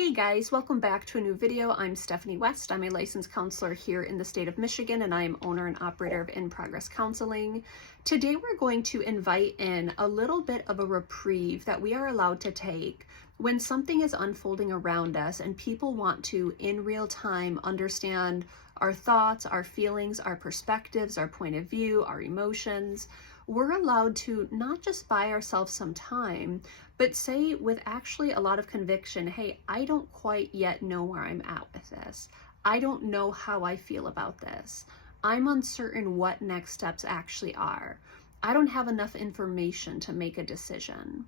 Hey guys, welcome back to a new video. I'm Stephanie West. I'm a licensed counselor here in the state of Michigan, and I am owner and operator of In Progress Counseling. Today we're going to invite in a little bit of a reprieve that we are allowed to take when something is unfolding around us and people want to, in real time, understand our thoughts, our feelings, our perspectives, our point of view, our emotions. We're allowed to not just buy ourselves some time, but say with actually a lot of conviction, hey, I don't quite yet know where I'm at with this. I don't know how I feel about this. I'm uncertain what next steps actually are. I don't have enough information to make a decision.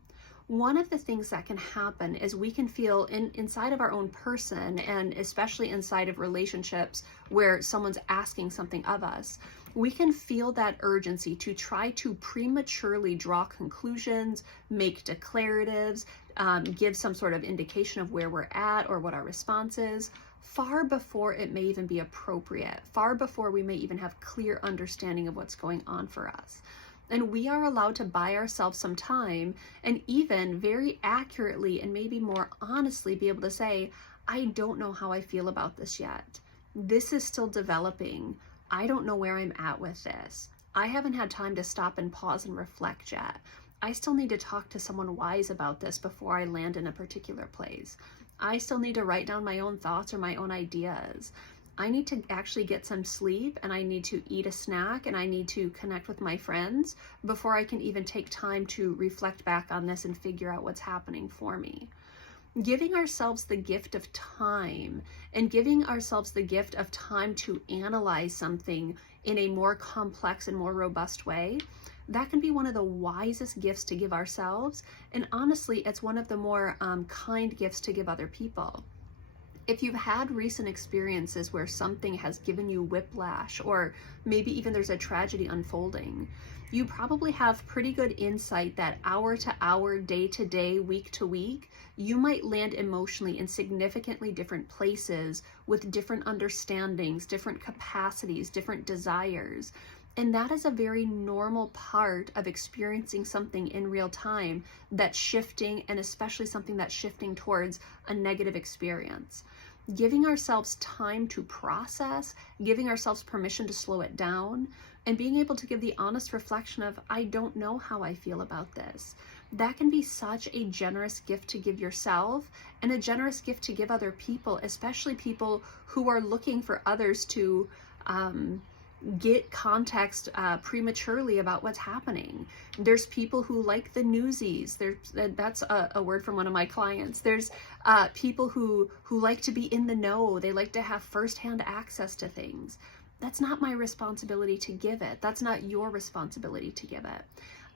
One of the things that can happen is we can feel inside of our own person, and especially inside of relationships where someone's asking something of us, we can feel that urgency to try to prematurely draw conclusions, make declaratives, give some sort of indication of where we're at or what our response is, far before it may even be appropriate, far before we may even have clear understanding of what's going on for us. And we are allowed to buy ourselves some time and even very accurately and maybe more honestly be able to say, I don't know how I feel about this yet. This is still developing. I don't know where I'm at with this. I haven't had time to stop and pause and reflect yet. I still need to talk to someone wise about this before I land in a particular place. I still need to write down my own thoughts or my own ideas. I need to actually get some sleep, and I need to eat a snack, and I need to connect with my friends before I can even take time to reflect back on this and figure out what's happening for me. Giving ourselves the gift of time and giving ourselves the gift of time to analyze something in a more complex and more robust way, that can be one of the wisest gifts to give ourselves. And honestly, it's one of the more kind gifts to give other people. If you've had recent experiences where something has given you whiplash, or maybe even there's a tragedy unfolding, you probably have pretty good insight that hour to hour, day to day, week to week, you might land emotionally in significantly different places with different understandings, different capacities, different desires. And that is a very normal part of experiencing something in real time that's shifting, and especially something that's shifting towards a negative experience. Giving ourselves time to process, giving ourselves permission to slow it down, and being able to give the honest reflection of, I don't know how I feel about this. That can be such a generous gift to give yourself, and a generous gift to give other people, especially people who are looking for others to get context prematurely about what's happening. There's people who like the newsies. That's a word from one of my clients. There's people who like to be in the know. They like to have firsthand access to things. That's not my responsibility to give it. That's not your responsibility to give it.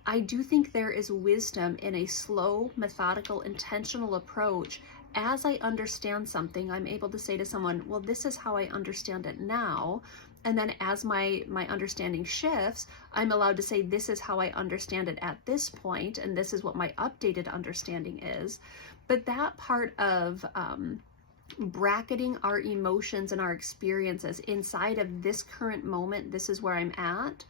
I do think there is wisdom in a slow, methodical, intentional approach. As I understand something, I'm able to say to someone, well, this is how I understand it now. And then as my understanding shifts, I'm allowed to say, this is how I understand it at this point, and this is what my updated understanding is. But that part of bracketing our emotions and our experiences inside of this current moment, this is where I'm at,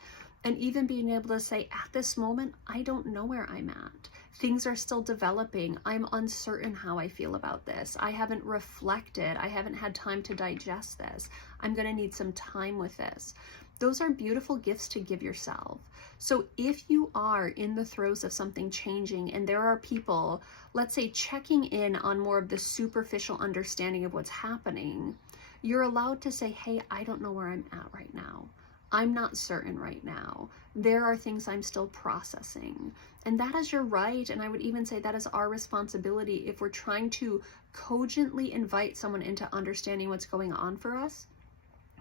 and even being able to say, at this moment, I don't know where I'm at. Things are still developing. I'm uncertain how I feel about this. I haven't reflected. I haven't had time to digest this. I'm going to need some time with this. Those are beautiful gifts to give yourself. So if you are in the throes of something changing and there are people, let's say, checking in on more of the superficial understanding of what's happening, you're allowed to say, hey, I don't know where I'm at right now. I'm not certain right now. There are things I'm still processing. And that is your right. And I would even say that is our responsibility if we're trying to cogently invite someone into understanding what's going on for us.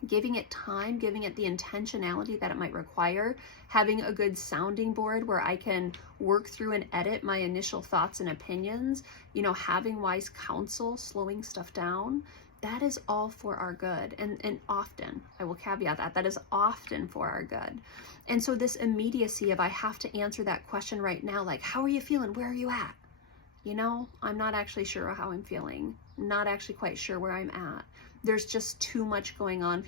Giving it time, giving it the intentionality that it might require, having a good sounding board where I can work through and edit my initial thoughts and opinions, having wise counsel, slowing stuff down. That is all for our good. And often, I will caveat that is often for our good. And so this immediacy of, I have to answer that question right now, like, how are you feeling? Where are you at? I'm not actually sure how I'm feeling. Not actually quite sure where I'm at. There's just too much going on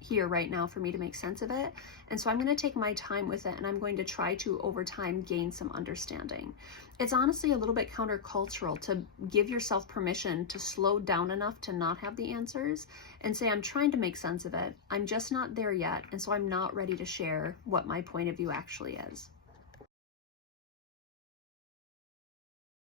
here right now for me to make sense of it. And so I'm going to take my time with it, and I'm going to try to, over time, gain some understanding. It's honestly a little bit countercultural to give yourself permission to slow down enough to not have the answers and say, I'm trying to make sense of it. I'm just not there yet. And so I'm not ready to share what my point of view actually is.